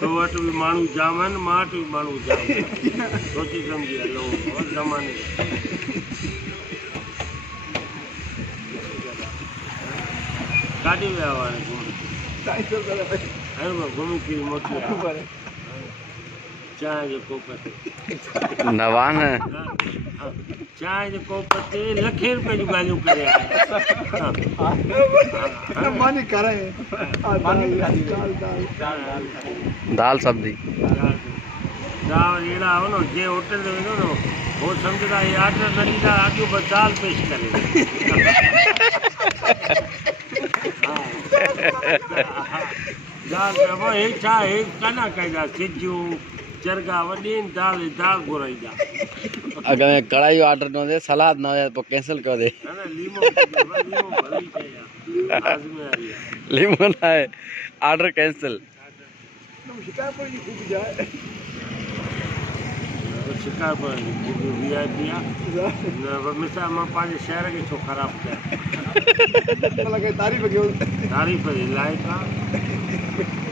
तो वट भी माण्हू जाम आहिनि, मां वटि बि माण्हू जाम आहिनि। सोची सम्झी हलो ज़माने काॾे विया हुआ हाणे घुमण? घुमी फिरी मोटी आया। चांहि जे कोप ते नवान चांहि जे कोप ते लखे रुपए जूं ॻाल्हियूं करे आया। दाल सब्जी दाल अहिड़ा हो न, जे होटल ते वेंदो न वो सम्झंदा हे ऑर्डर न ॾींदा, अॻियो बसि दाल पेश करे। दाल हे छा हे कान्हा कईंदा सिजूं चरगा वॾी दाल दाल घुराईंदा। अगर मैं कढ़ाई ऑर्डर न दे सलाद न हो तो कैंसिल कर दे। है ना लीमो लीमो भली चाहिए आज़मे आ रही है लीमो ना है ऑर्डर कैंसिल। शिकार पर VIP आहे न मिसाल मां पंहिंजे शहर खे छो ख़राबु कयां। तारीफ़ जे लाइक़ु आहे।